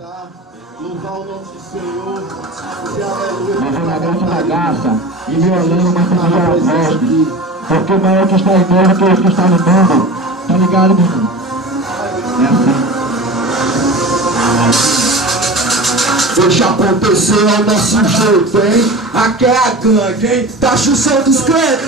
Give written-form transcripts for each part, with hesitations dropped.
cantar, louvar o nome do Senhor, mas uma graça bagaça e violando uma família morte, porque o maior que está em nós que o que está no mundo, tá ligado, meu irmão? É assim. Deixa acontecer ao nosso jeito, hein? Aqui é a gangue, hein? Tá chuchando os crentes,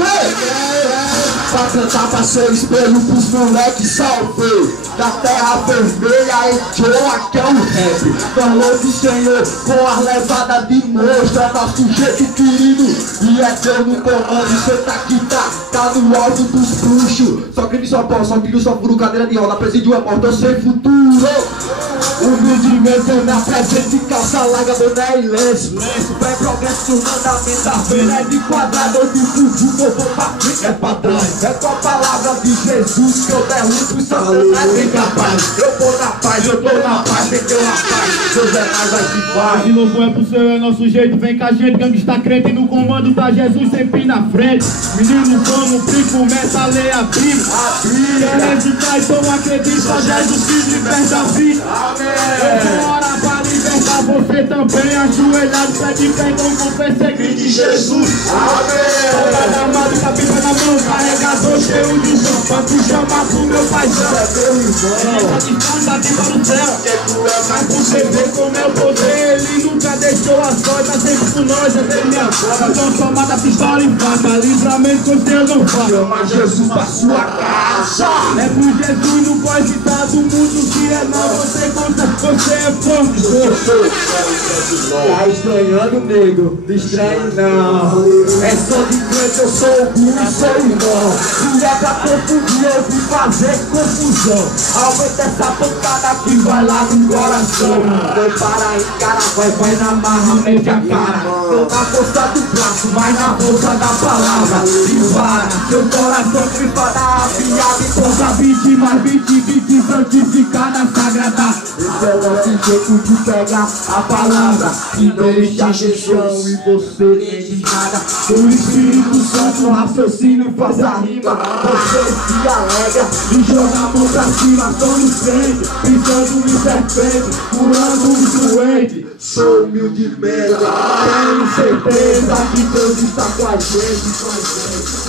pra cantar pra ser espelho pros moleques salve da terra vermelha, e Joe, aqui é o rap. Falou do Senhor com as levadas de monstro, é nosso jeito querido, e é Deus no comando. Cê tá aqui, tá no alto dos puxos. Só crime, só pau, só tiro, só furo, cadeira de roda, presídio é morto, eu sei futuro. Humildemente eu me apresento em calça larga, boné e lenço. Vem progresso no mandamento da feira, é de quadrado ou de fugido, eu vou pra frente, é pra trás. É com a palavra de Jesus que eu derrubo o Satanás bem capaz. Eu vou na paz, eu tô na paz, tem teu rapaz, Deus é mais vai se faz. E louvor é pro Senhor, é nosso jeito, vem com a gente, gangue está crente e no comando tá Jesus sempre na frente. Menino, vamos, primo, começa a ler a Bíblia. Querendo então acredita, Jesus que liberta a vida. Eu vou orar pra libertar você também, ajoelhado, pé de pé, então vou perseguir de Jesus. Amém. Toda amado, com a Bíblia na mão, carregador cheio de som, pra tu chamar pro meu paizão. Ele tá de fã, tá no céu, mas você vê como é o poder, ele nunca deixou a sorte, tá sempre com nós, é dele minha forma. Então somada pistola e faca, livramento com Deus não faz. Chama Jesus pra sua casa. É por Jesus, não pode estar do mundo que é não, você conta, você é forte. Tá estranhando, nego? Não estranhe não. É só de crente, eu sou o Guru, sou irmão. Se é pra confundir, eu vim fazer confusão. Aumenta essa pancada que vai lá no coração. Foi para encara, vai na marra, mete a cara. Tô na força do braço, mas na força da palavra. E para, seu coração grifada, afiado e toda 20 mais 20 santificada, sagrada. Esse é o nosso jeito de pegar a palavra e deixa a chão e você nem diz nada. O Espírito Santo raciocínio faz a rima. Você se alegra e joga a mão pra cima. Somos crentes, pisando em serpente, curando os doentes. Sou humildemente, tenho certeza que Deus está com a gente.